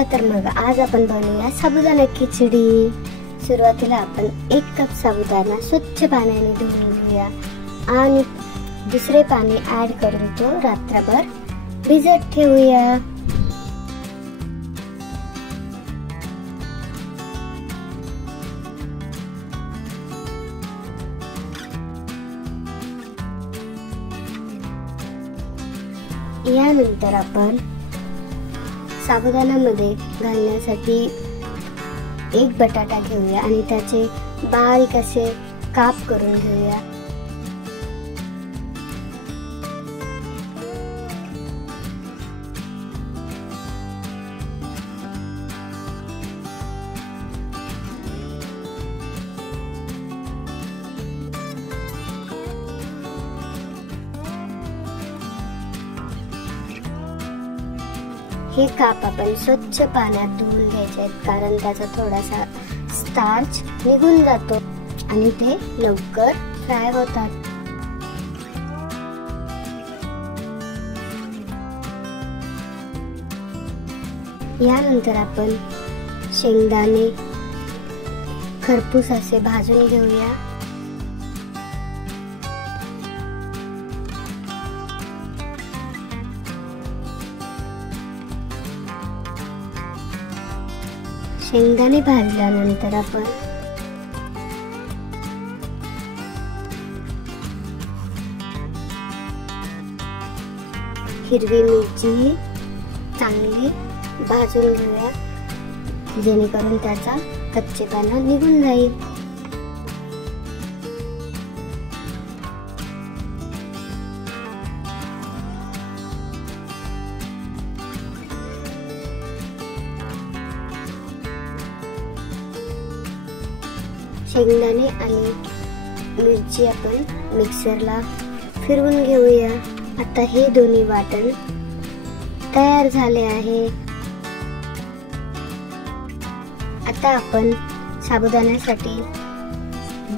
चला तर मग आज आपण बनवूया साबुदाणा खिचडी। सुरुवातीला आपण 1 कप साबुदाणा स्वच्छ पाण्याने धुवून घेऊया आणि दुसरे पाणी ऍड करून तो रात्रभर भिजत ठेवूया। यानंतर आपण साबुदाण्यामध्ये घालण्यासाठी 1 बटाटा घेऊया आणि त्याचे बारीक असे काप करून घेऊया। हे काप आपण स्वच्छ पाण्यात धुवून घ्यायचे आहेत, कारण त्याचा थोडासा स्टार्च निघून जातो आणि ते लवकर फ्राय होतात। यानंतर आपण शेंगदाणे खरपूस असे भाजून घेऊया। शेंगदाणे भाजल्यानंतर आपण हिरवी मिरची चांगली भाजून घेऊया, जेणेकरून त्याचा कच्चेपणा निघून जाईल। शेंगदाणे आणि मिरची आपण मिक्सरला फिरवून घेऊया। आता हे दोन्ही वाटण तयार झाले आहे। आता आपण साबुदाण्यासाठी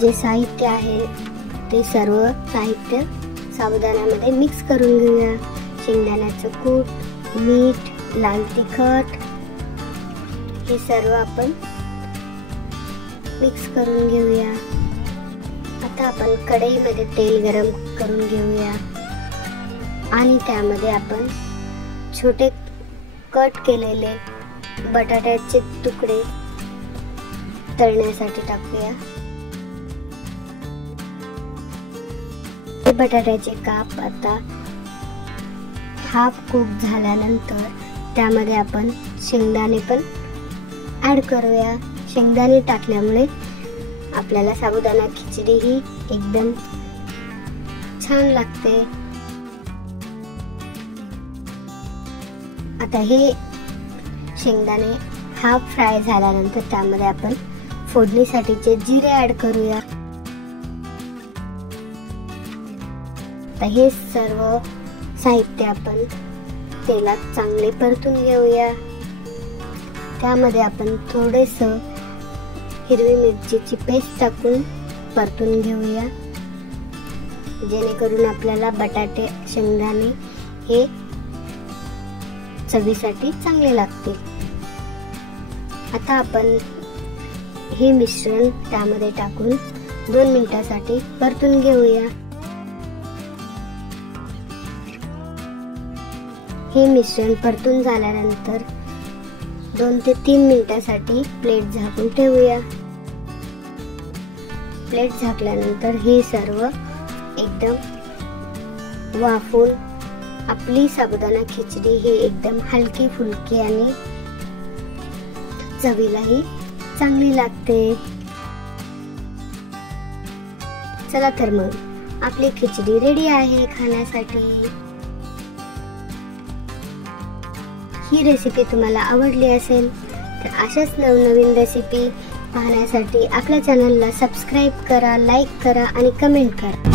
जे साहित्य आहे ते सर्व साहित्य साबुदाण्यामध्ये मिक्स करून घेऊया। शेंगदाण्याचं कूट, मीठ, लाल तिखट हे सर्व आपण मिक्स करून घेऊया। आता आपण कढईमध्ये तेल गरम करून घेऊया आणि त्यामध्ये आपण छोटे कट केलेले बटाट्याचे तुकडे तळण्यासाठी टाकूया। हे बटाट्याचे काप आता हाफ कुक झाल्यानंतर त्यामध्ये आपण शेंगदाणे पण ऍड करूया। शेंगदाणे टाकल्यामुळे आपल्याला साबुदाणा खिचडी ही एकदम छान लागते। आता हे शेंगदाणे हाफ फ्राय झाल्यानंतर त्यामध्ये आपण फोडणीसाठीचे जिरे ऍड करूया। आता हे सर्व साहित्य आपण तेलात चांगले परतून घेऊया। त्यामध्ये आपण थोडेसं हिरवी मिरचीची पेस्ट टाकून परतून घेऊया, जेणेकरून आपल्याला बटाटे शेंगदाणे हे चवीसाठी चांगले लागतील। आता आपण हे मिश्रण त्यामध्ये टाकून 2 मिनिटांसाठी परतून घेऊया। हे मिश्रण परतून झाल्यानंतर 2 ते 3 मिनिटांसाठी प्लेट झाकून ठेवूया। प्लेट झाकल्यानंतर हे सर्व एकदम वाफून आपली साबुदाणा खिचडी ही एकदम हलकी फुलकी आणि चवीलाही चांगली लागते। चला तर मग आपली खिचडी रेडी आहे खाण्यासाठी। ही रेसिपी तुम्हाला आवडली असेल तर अशाच नवनवीन रेसिपी पाहण्यासाठी आपल्या चॅनलला सबस्क्राइब करा, लाईक करा आणि कमेंट करा।